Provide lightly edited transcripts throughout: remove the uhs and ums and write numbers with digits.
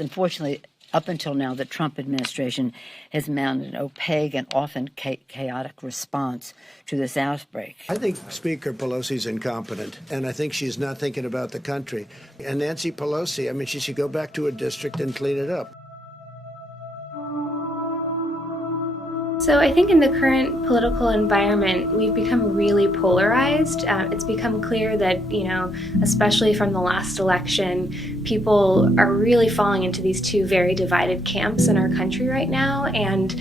Unfortunately, up until now, the Trump administration has mounted an opaque and often chaotic response to this outbreak. I think Speaker Pelosi's incompetent, and I think she's not thinking about the country. And Nancy Pelosi, I mean, she should go back to her district and clean it up. So I think in the current political environment, we've become really polarized. It's become clear that, especially from the last election, people are really falling into these two very divided camps in our country right now and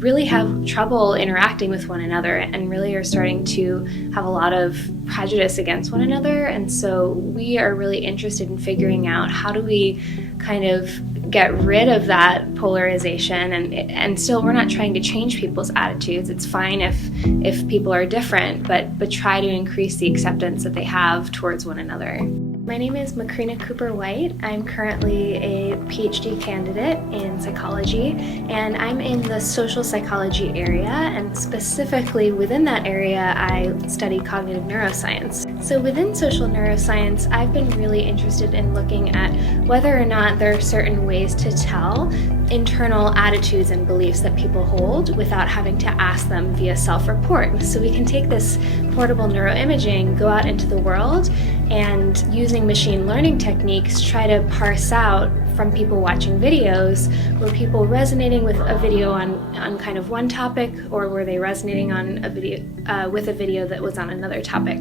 really have trouble interacting with one another and really are starting to have a lot of prejudice against one another. And so we are really interested in figuring out how do we kind of get rid of that polarization and still we're not trying to change people's attitudes. It's fine if people are different, but try to increase the acceptance that they have towards one another. My name is Macrina Cooper-White. I'm currently a PhD candidate in psychology, and I'm in the social psychology area, and specifically within that area, I study cognitive neuroscience. So within social neuroscience, I've been really interested in looking at whether or not there are certain ways to tell internal attitudes and beliefs that people hold without having to ask them via self-report. So we can take this portable neuroimaging, go out into the world, and using machine learning techniques, try to parse out from people watching videos, were people resonating with a video on kind of one topic, or were they resonating on a video with a video that was on another topic?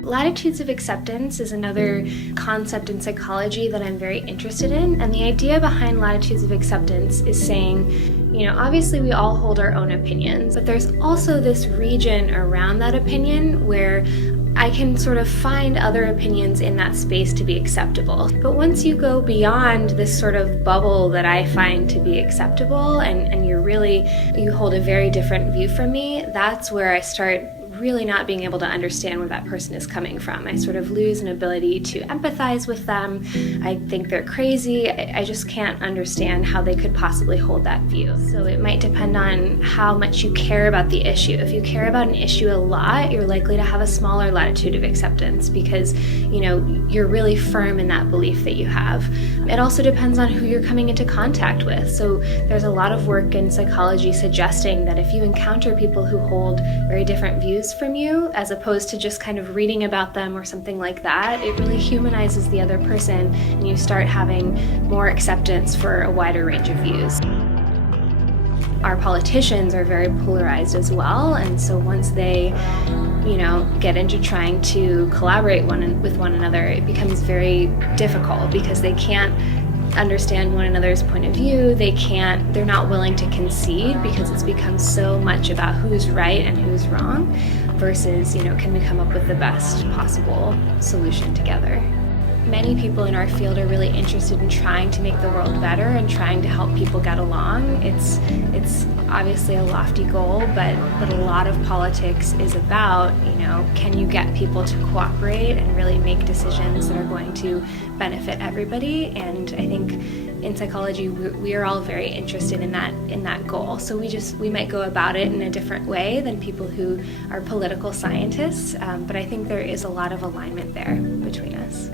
Latitudes of acceptance is another concept in psychology that I'm very interested in, and the idea behind latitudes of acceptance is saying, obviously we all hold our own opinions, but there's also this region around that opinion where I can sort of find other opinions in that space to be acceptable. But once you go beyond this sort of bubble that I find to be acceptable and you hold a very different view from me, that's where I start really not being able to understand where that person is coming from. I sort of lose an ability to empathize with them. I think they're crazy. I just can't understand how they could possibly hold that view. So it might depend on how much you care about the issue. If you care about an issue a lot, you're likely to have a smaller latitude of acceptance because, you're really firm in that belief that you have. It also depends on who you're coming into contact with. So there's a lot of work in psychology suggesting that if you encounter people who hold very different views from you, as opposed to just kind of reading about them or something like that, it really humanizes the other person and you start having more acceptance for a wider range of views. Our politicians are very polarized as well, and so once they get into trying to collaborate with one another, it becomes very difficult because they can't understand one another's point of view. They're not willing to concede because it's become so much about who's right and who's wrong versus, can we come up with the best possible solution together. Many people in our field are really interested in trying to make the world better and trying to help people get along. It's obviously a lofty goal, but a lot of politics is about, can you get people to cooperate and really make decisions that are going to benefit everybody? And I think in psychology, we are all very interested in that goal. So we might go about it in a different way than people who are political scientists, but I think there is a lot of alignment there between us.